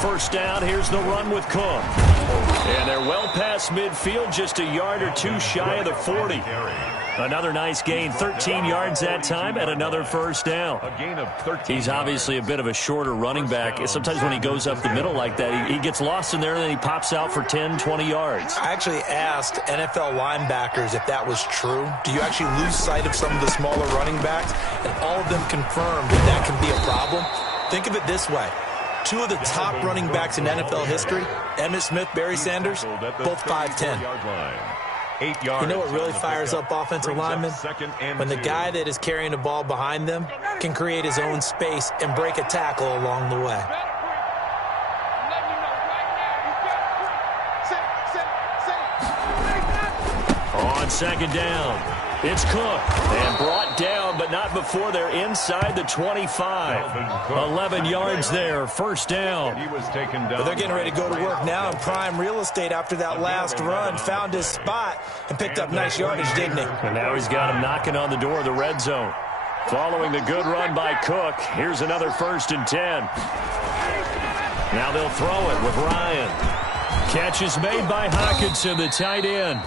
First down, here's the run with Cook. And they're well past midfield, just a yard or two shy of the 40. Another nice gain, 13 yards that time, and another first down. A gain of 13. He's obviously a bit of a shorter running back. Sometimes when he goes up the middle like that, he gets lost in there, and then he pops out for 10, 20 yards. I actually asked NFL linebackers if that was true. Do you actually lose sight of some of the smaller running backs? And all of them confirmed that that can be a problem. Think of it this way. Two of the top running backs in NFL history, Emmitt Smith, Barry Sanders, both 5'10". You know what really fires up offensive linemen? When the guy that is carrying the ball behind them can create his own space and break a tackle along the way. On second down, it's Cook. And brought down, but not before they're inside the 25. 11 yards there, first down. He was taken down. But they're getting ready to go to work now in prime real estate after that last run. Found his spot and picked up nice yardage, didn't he? And now he's got him knocking on the door of the red zone. Following the good run by Cook, here's another 1st and 10. Now they'll throw it with Ryan. Catch is made by Hawkinson, the tight end.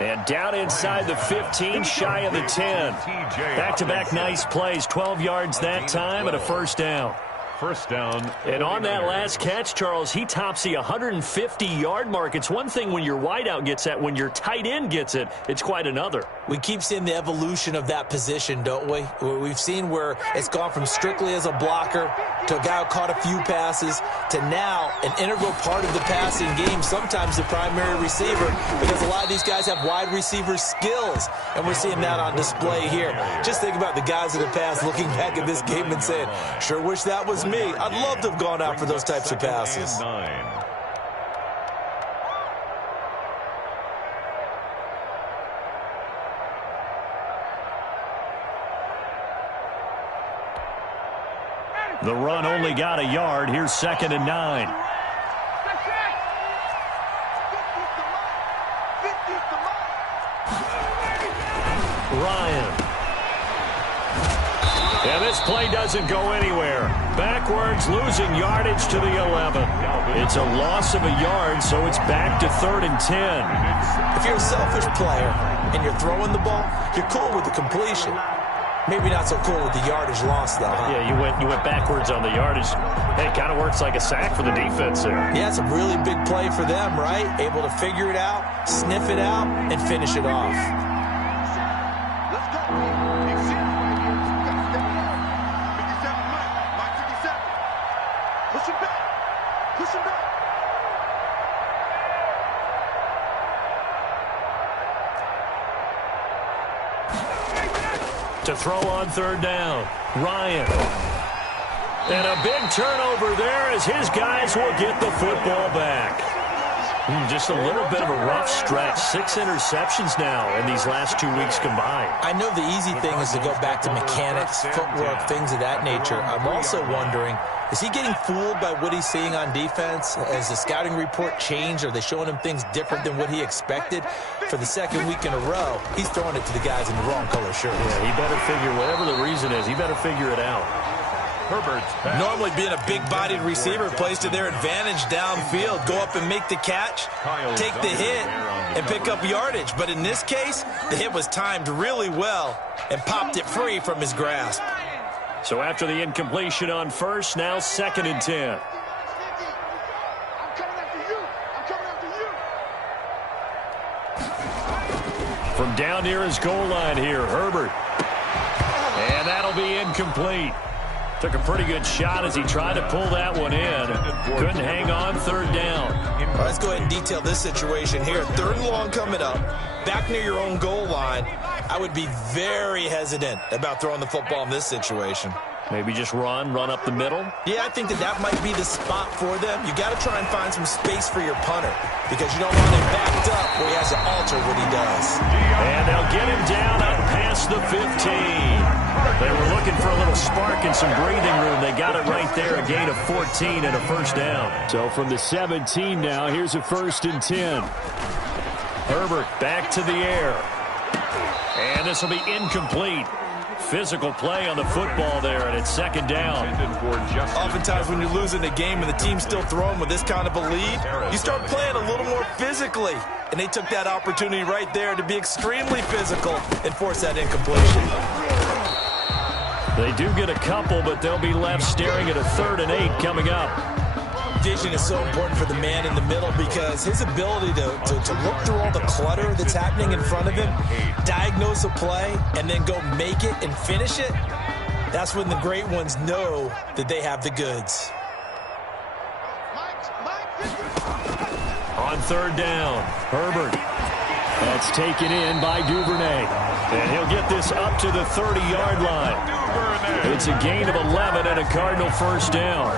And down inside the 15, shy of the 10. Back-to-back nice plays, 12 yards that time and a first down. First down. And on that last catch, Charles, he tops the 150-yard mark. It's one thing when your wideout gets that. When your tight end gets it, it's quite another. We keep seeing the evolution of that position, don't we? We've seen where it's gone from strictly as a blocker to a guy who caught a few passes to now an integral part of the passing game, sometimes the primary receiver, because a lot of these guys have wide receiver skills, and we're seeing that on display here. Just think about the guys in the past looking back at this game and saying, sure wish that was me. I'd love to have gone out for those types of passes. The run only got a yard. Here's 2nd and 9. Ryan. And this play doesn't go anywhere. Backwards, losing yardage to the 11. It's a loss of a yard, so it's back to 3rd and 10. If you're a selfish player and you're throwing the ball, you're cool with the completion. Maybe not so cool with the yardage loss, though, huh? Yeah, you went backwards on the yardage. Hey, it kind of works like a sack for the defense there. Yeah, it's a really big play for them, right? Able to figure it out, sniff it out, and finish it off. Let's go. Example right here. You got to step it up. 57, Mike 57. Push him back. Push him back. To throw on 3rd down, Ryan. And a big turnover there as his guys will get the football back. Just a little bit of a rough stretch. 6 interceptions now in these last 2 weeks combined. I know the easy thing is to go back to mechanics, footwork, things of that nature. I'm also wondering, is he getting fooled by what he's seeing on defense? Has the scouting report changed? Are they showing him things different than what he expected? For the 2nd week in a row, he's throwing it to the guys in the wrong color shirts. Yeah, he better figure, whatever the reason is, he better figure it out. Normally being a big-bodied receiver plays to their advantage downfield. Go up and make the catch, take the hit, and pick up yardage. But in this case, the hit was timed really well and popped it free from his grasp. So after the incompletion on 1st, now 2nd and 10. I'm coming after you. I'm coming after you. From down near his goal line here, Herbert. And that'll be incomplete. Took a pretty good shot as he tried to pull that one in. Couldn't hang on third down. All right, let's go ahead and detail this situation here. 3rd and long coming up. Back near your own goal line. I would be very hesitant about throwing the football in this situation. Maybe just run up the middle? Yeah, I think that might be the spot for them. You got to try and find some space for your punter because you don't want him backed up where he has to alter what he does. And they'll get him down up past the 15. They were looking for a little spark and some breathing room. They got it right there, a gain of 14 and a first down. So from the 17 now, here's a 1st and 10. Herbert back to the air. And this will be incomplete. Physical play on the football there, and it's 2nd down. Oftentimes when you're losing a game and the team's still throwing with this kind of a lead, you start playing a little more physically. And they took that opportunity right there to be extremely physical and force that incompletion. They do get a couple, but they'll be left staring at a 3rd and 8 coming up. Vision is so important for the man in the middle because his ability to look through all the clutter that's happening in front of him, diagnose a play, and then go make it and finish it, that's when the great ones know that they have the goods. On 3rd down, Herbert. That's taken in by Duvernay. And he'll get this up to the 30-yard line. It's a gain of 11 and a Cardinal first down.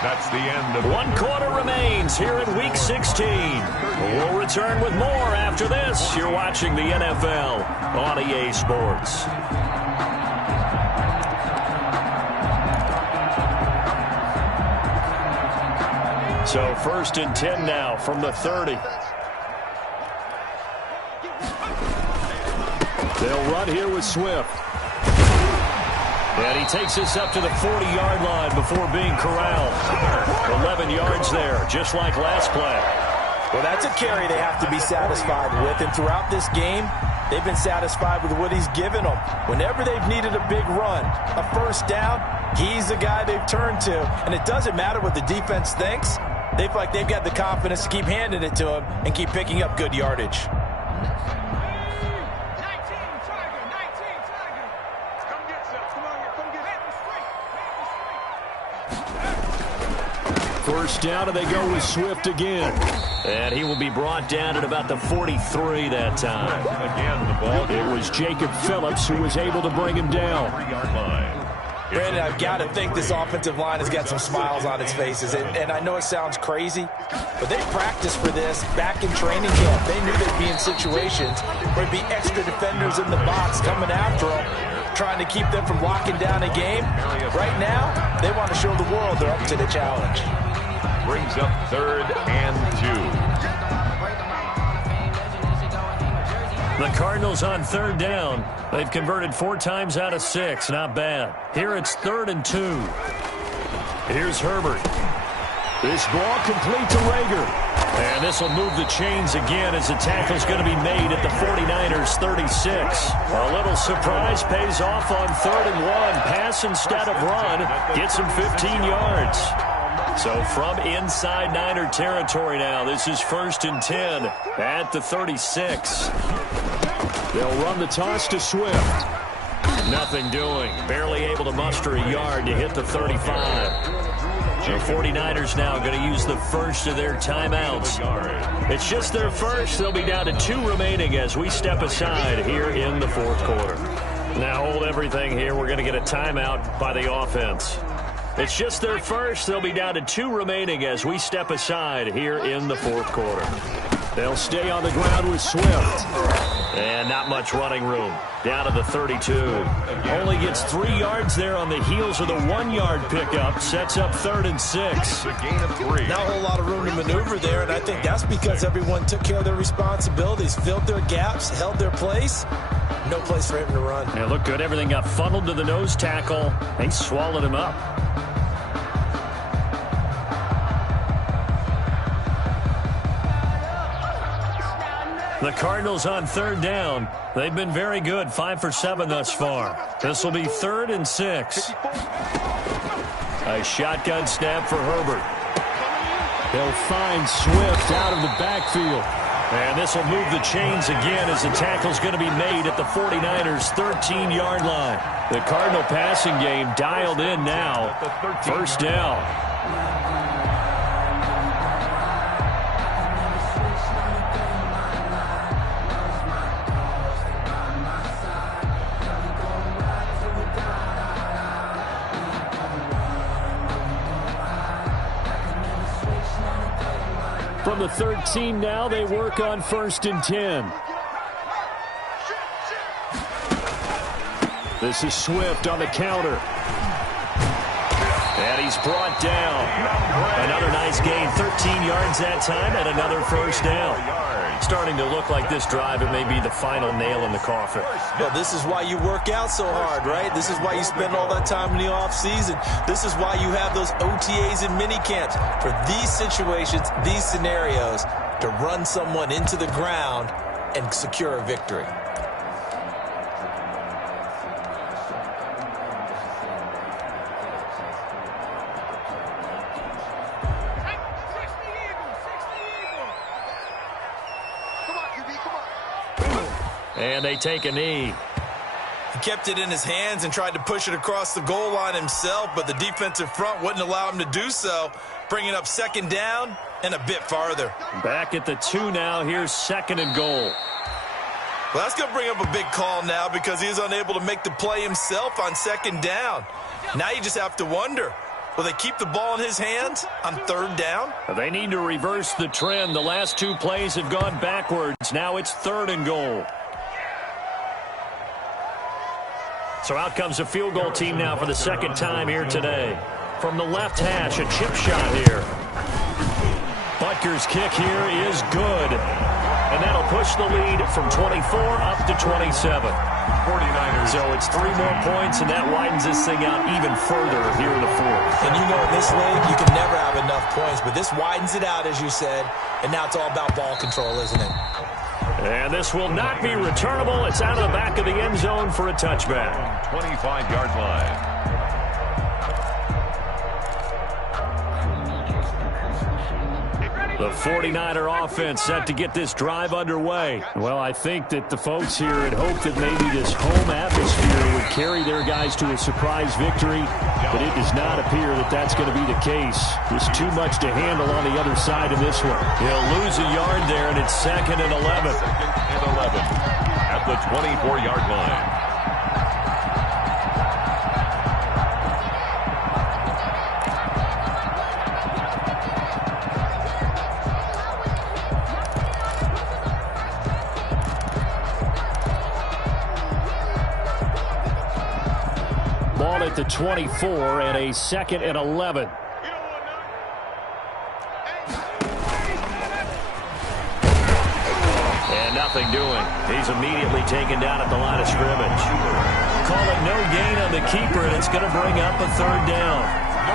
That's the end of 1 quarter remains here in Week 16. We'll return with more after this. You're watching the NFL on EA Sports. So 1st and 10 now from the 30. They'll run here with Swift. And he takes this up to the 40-yard line before being corralled. 11 yards there, just like last play. Well, that's a carry they have to be satisfied with. And throughout this game, they've been satisfied with what he's given them. Whenever they've needed a big run, a first down, he's the guy they've turned to. And it doesn't matter what the defense thinks. They feel like they've got the confidence to keep handing it to him and keep picking up good yardage. First down, and they go with Swift again. And he will be brought down at about the 43 that time. Again, the ball. It was Jacob Phillips who was able to bring him down. Brandon, I've got to think this offensive line has got some smiles on its faces. And I know it sounds crazy, but they practiced for this back in training camp. They knew they'd be in situations where there'd be extra defenders in the box coming after them, trying to keep them from locking down a game. Right now, they want to show the world they're up to the challenge. Brings up 3rd and 2. The Cardinals on 3rd down. They've converted 4 times out of 6. Not bad. Here it's 3rd and 2. Here's Herbert. This ball complete to Rager. And this will move the chains again as the tackle's going to be made at the 49ers 36. A little surprise pays off on 3rd and 1. Pass instead of run. Gets him 15 yards. So from inside Niner territory now, this is 1st and 10 at the 36. They'll run the toss to Swift. Nothing doing. Barely able to muster a yard to hit the 35. The 49ers now going to use the first of their timeouts. It's just their first. They'll be down to 2 remaining as we step aside here in the 4th quarter. Now hold everything here. We're going to get a timeout by the offense. It's just their first. They'll be down to 2 remaining as we step aside here in the 4th quarter. They'll stay on the ground with Swift. And not much running room. Down to the 32. Only gets 3 yards there on the heels of the 1-yard pickup. Sets up 3rd and 6. A gain of 3. Not a whole lot of room to maneuver there, and I think that's because everyone took care of their responsibilities, filled their gaps, held their place. No place for him to run. Yeah, looked good. Everything got funneled to the nose tackle. They swallowed him up. The Cardinals on 3rd down. They've been very good, 5 for 7 thus far. This will be 3rd and 6. A shotgun snap for Herbert. They'll find Swift out of the backfield. And this will move the chains again as the tackle's going to be made at the 49ers' 13-yard line. The Cardinal passing game dialed in now. First down. From the 13 now, they work on 1st and 10. This is Swift on the counter. And he's brought down. Another nice gain, 13 yards that time, and another first down. Starting to look like this drive, it may be the final nail in the coffin. Well, this is why you work out so hard, right? This is why you spend all that time in the offseason. This is why you have those OTAs and mini camps. For these situations, these scenarios, to run someone into the ground and secure a victory. And they take a knee. He kept it in his hands and tried to push it across the goal line himself, but the defensive front wouldn't allow him to do so, bringing up 2nd down and a bit farther. Back at the 2 now. Here's 2nd and goal. Well, that's going to bring up a big call now because he is unable to make the play himself on 2nd down. Now you just have to wonder, will they keep the ball in his hands on 3rd down? They need to reverse the trend. The last 2 plays have gone backwards. Now it's 3rd and goal. So out comes a field goal team now for the 2nd time here today. From the left hash, a chip shot here. Butker's kick here is good. And that'll push the lead from 24 up to 27. 49ers. So it's 3 more points, and that widens this thing out even further here in the 4th. And you know in this league, you can never have enough points, but this widens it out, as you said, and now it's all about ball control, isn't it? And this will not be returnable. It's out of the back of the end zone for a touchback. 25-yard line. The 49er offense set to get this drive underway. Well, I think that the folks here had hoped that maybe this home atmosphere would carry their guys to a surprise victory, but it does not appear that that's going to be the case. Just too much to handle on the other side of this one. He'll lose a yard there, and it's 2nd and 11. 2nd and 11 at the 24-yard line. At the 24 and a 2nd and 11. And nothing doing. He's immediately taken down at the line of scrimmage. Call it no gain on the keeper, and it's going to bring up a 3rd down.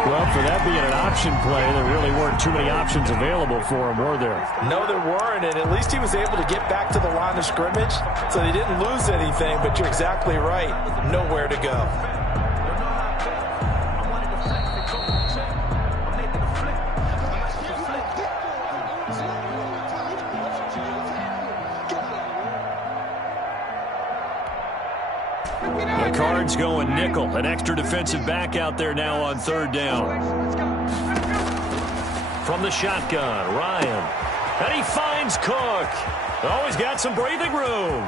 Well, for that being an option play, there really weren't too many options available for him, were there? No, there weren't, and at least he was able to get back to the line of scrimmage, so they didn't lose anything, but you're exactly right. Nowhere to go. The Cards going nickel. An extra defensive back out there now on 3rd down. From the shotgun, Ryan. And he finds Cook. Oh, he's got some breathing room.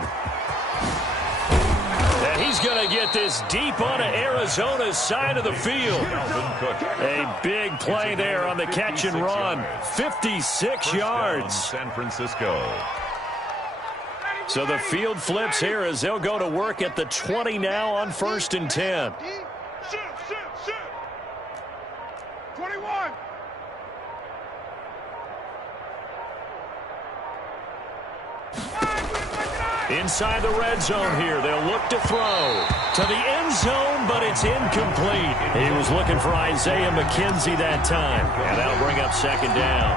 And he's going to get this deep onto Arizona's side of the field. A big play there on the catch and run. 56 yards. San Francisco. So the field flips here as they'll go to work at the 20 now on 1st and 10. 21. Inside the red zone here, they'll look to throw to the end zone, but it's incomplete. He was looking for Isaiah McKenzie that time, and that'll bring up 2nd down.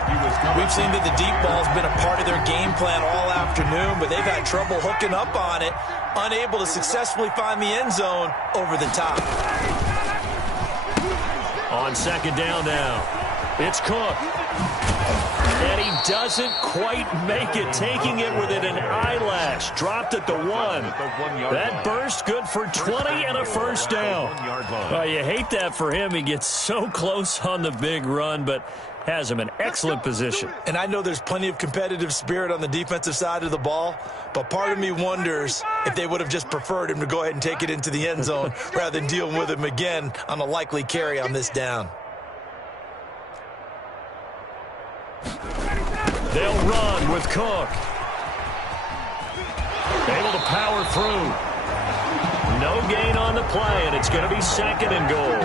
We've seen that the deep ball's been a part of their game plan all afternoon, but they've had trouble hooking up on it, unable to successfully find the end zone over the top. On 2nd down now, it's Cook. And he doesn't quite make it, taking it within an eyelash. Dropped at the 1. That burst good for 20 and a first down. Oh, you hate that for him. He gets so close on the big run, but has him in excellent position. And I know there's plenty of competitive spirit on the defensive side of the ball, but part of me wonders if they would have just preferred him to go ahead and take it into the end zone rather than dealing with him again on a likely carry on this down. They'll run with Cook. Able to power through. No gain on the play, and it's going to be 2nd and goal.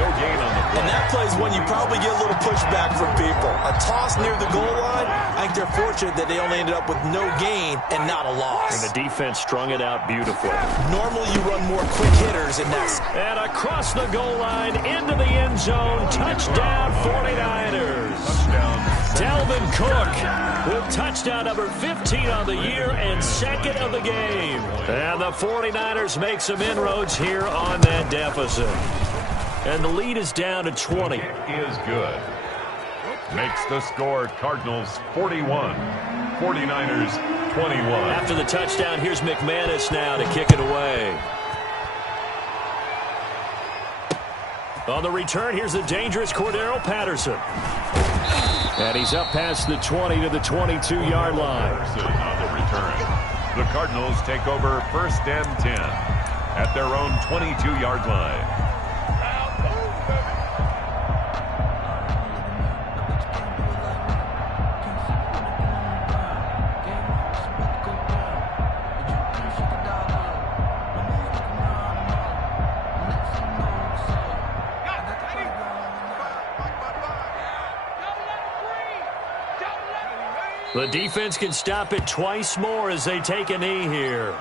No gain on the play. And that plays when you probably get a little pushback from people. A toss near the goal line, I think they're fortunate that they only ended up with no gain and not a loss. And the defense strung it out beautifully. Normally you run more quick hitters in that. And across the goal line, into the end zone, touchdown 49ers. Touchdown. Dalvin Cook with touchdown number 15 on the year and 2nd of the game. And the 49ers make some inroads here on that deficit. And the lead is down to 20. It is good. Makes the score Cardinals 41, 49ers 21. After the touchdown, here's McManus now to kick it away. On the return, here's the dangerous Cordero Patterson. And he's up past the 20 to the 22-yard line. Patterson on the return. The Cardinals take over 1st and 10 at their own 22-yard line. The defense can stop it twice more as they take a knee here.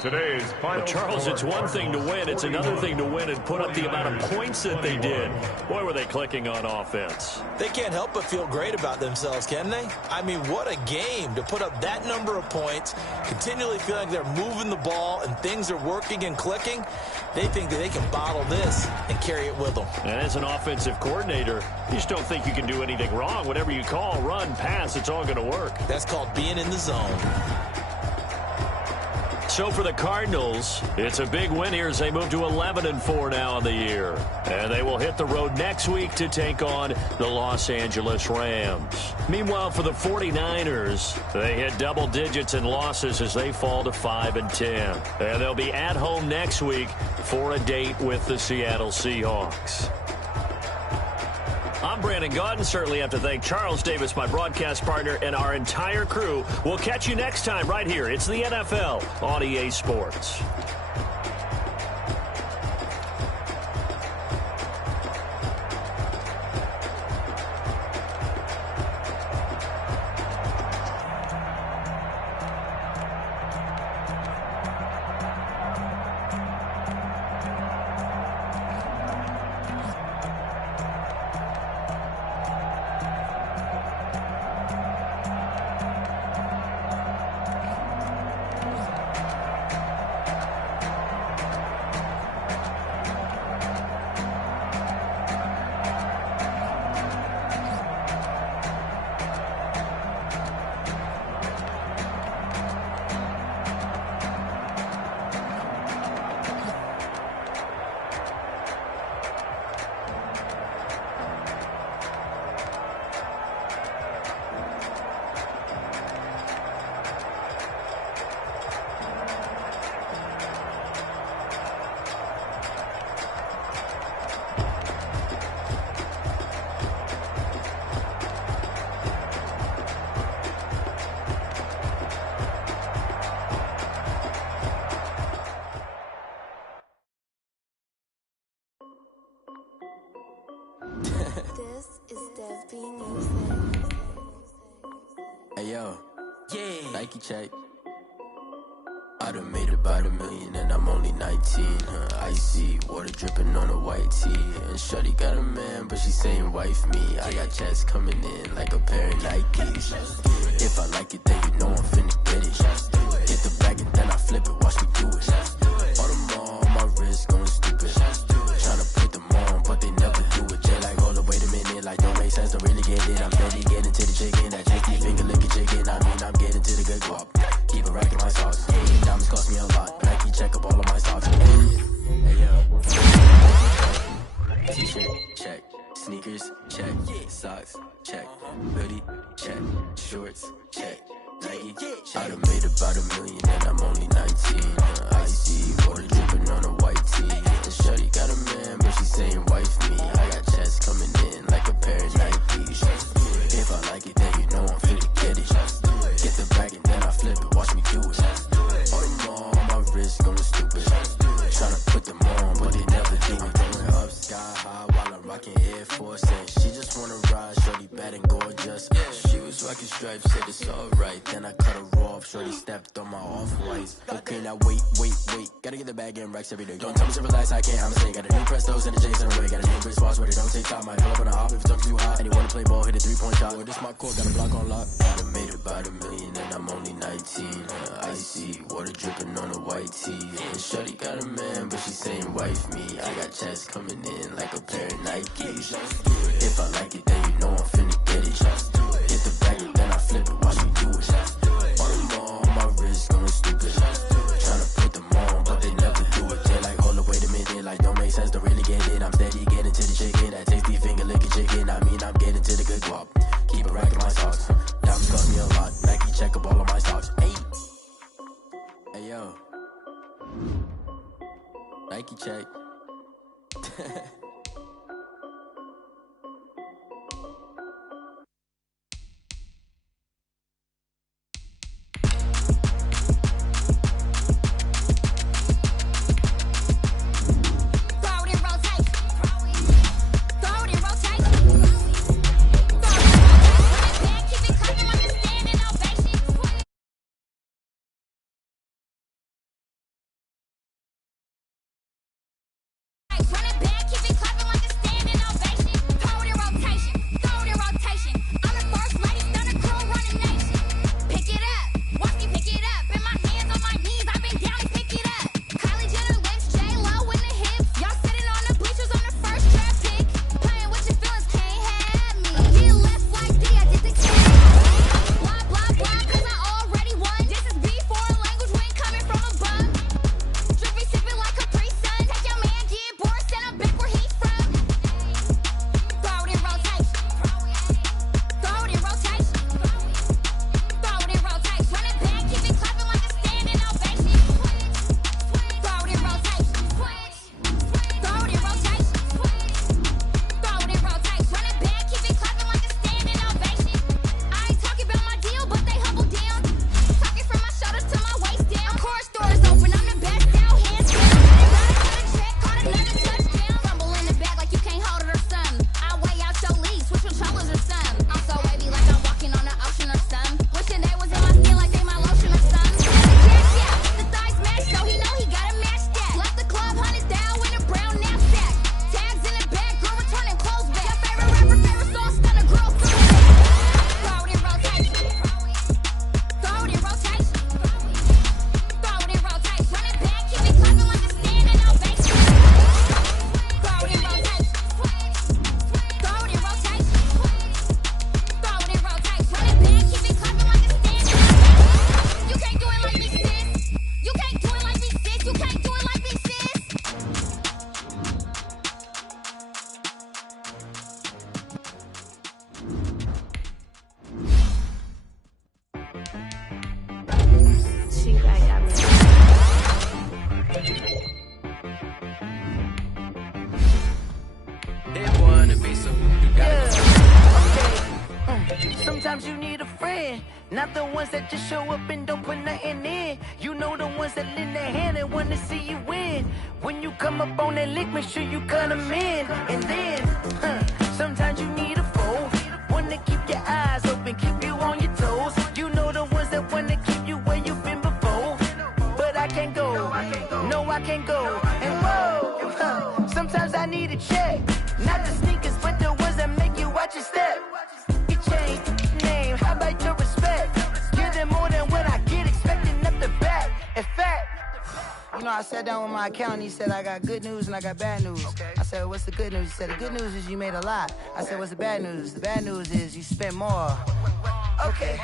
Today's final Charles, score, it's one thing to win. It's another thing to win and put up the amount of points that they did. Boy, were they clicking on offense. They can't help but feel great about themselves, can they? I mean, what a game to put up that number of points, continually feel like they're moving the ball and things are working and clicking. They think that they can bottle this and carry it with them. And as an offensive coordinator, you just don't think you can do anything wrong. Whatever you call, run, pass, it's all going to work. That's called being in the zone. So for the Cardinals, it's a big win here as they move to 11-4 now on the year. And they will hit the road next week to take on the Los Angeles Rams. Meanwhile, for the 49ers, they hit double digits in losses as they fall to 5-10. And they'll be at home next week for a date with the Seattle Seahawks. I'm Brandon Gaudin. Certainly have to thank Charles Davis, my broadcast partner, and our entire crew. We'll catch you next time right here. It's the NFL on EA Sports. Hey, yo. Yeah. Nike check. I done made about $1 million and I'm only 19. Icy water dripping on a white tee. And shorty got a man, but she saying wife me. I got checks coming in like a pair of Nikes. If I like it, then you know I'm finna get it. Get the bag and then I flip it, watch me do it. All them all on my wrist going stupid. Tryna put them on, but they never do it. Jay like, hold up, wait a minute, like don't make sense, don't really get it. I'm steady getting to the chicken, that tasty finger licking chicken. I mean, I'm getting to the good guap. Keep it racking my sauce. Diamonds cost me a lot, but I keep check up all of my stocks. Hey yo. T-shirt, check. Sneakers, check. Socks, check. Hoodie, check. Shorts, check. Nike, check. I done made about $1 million and I'm only 19. Icy water dripping on a white tee. And shorty got a man, but she saying wife me. I got checks coming in like a pair of Nikes. If I like it, then you know I'm finna get it. Get the bag and then I flip it, watch me do it. All them all on my wrist going stupid. Tryna put them on, but they never do it. Going up sky high while I'm rocking Air Force. And she just wanna ride, shorty bad and gorgeous. She was rocking stripes, said it's alright. Then I cut her off, shorty stepped on my off-whites. Okay, now wait. Gotta get the bag and racks every day. Don't tell me to relax, I can't, I'ma say. Got a new Prestos and a Jason away. Got a new Chris Foss where they don't take time. Might pull up on a hop if it's too hot. And he wanna play ball, hit a 3-point shot. Well, this my court, got a block on lock. I done made about $1 million and I'm only 19. Icy water dripping on a white tee. And shorty got a man, but she saying wife me. I got checks coming in like a pair of Nikes. If I like it, then you know I'm finna get it. Hit the bag and then I flip it, watch me do it. All them all on my wrist going stupid. Tryna put them on, but they never do it. They're like, hold up, wait a minute, like don't make sense, don't really get it. I'm steady getting to the chicken, that tasty finger licking chicken. I mean, I'm getting to the good guap. Keep it racking my socks. Diamonds cost me a lot. Nike check up all of my stocks. Hey yo. Nike check. Sometimes you need a friend, not the ones that just show up and don't put nothing in. You know the ones that lend their hand and want to see you win. When you come up on that lick, make sure you cut them in. And then, sometimes you need a foe, one to keep your eyes open, keep you on your toes. You know the ones that want to keep you where you've been before. But watch your step. Get changed, name, how about your respect? Give them more than what I get, expecting up the back. In fact, you know, I sat down with my accountant. He said, I got good news and I got bad news. Okay. I said, what's the good news? He said, the good news is you made a lot. I said, what's the bad news? The bad news is you spent more. Okay.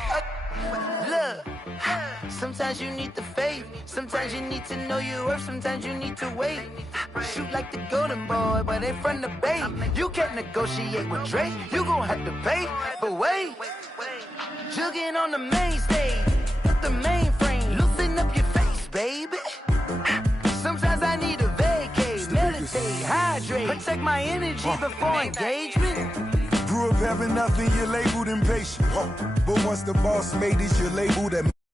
Look, sometimes you need the faith. Sometimes you need to know your worth. Sometimes you need to wait. Shoot like the golden boy, but ain't from the bay. You can't negotiate with Drake. You gon' have to pay. But wait, jugging on the main stage. The mainframe, loosen up your face, baby. Sometimes I need a vacate, meditate, hydrate, protect my energy before engagement. Grew up having nothing, you're labeled impatient. But once the boss made it, you're labeled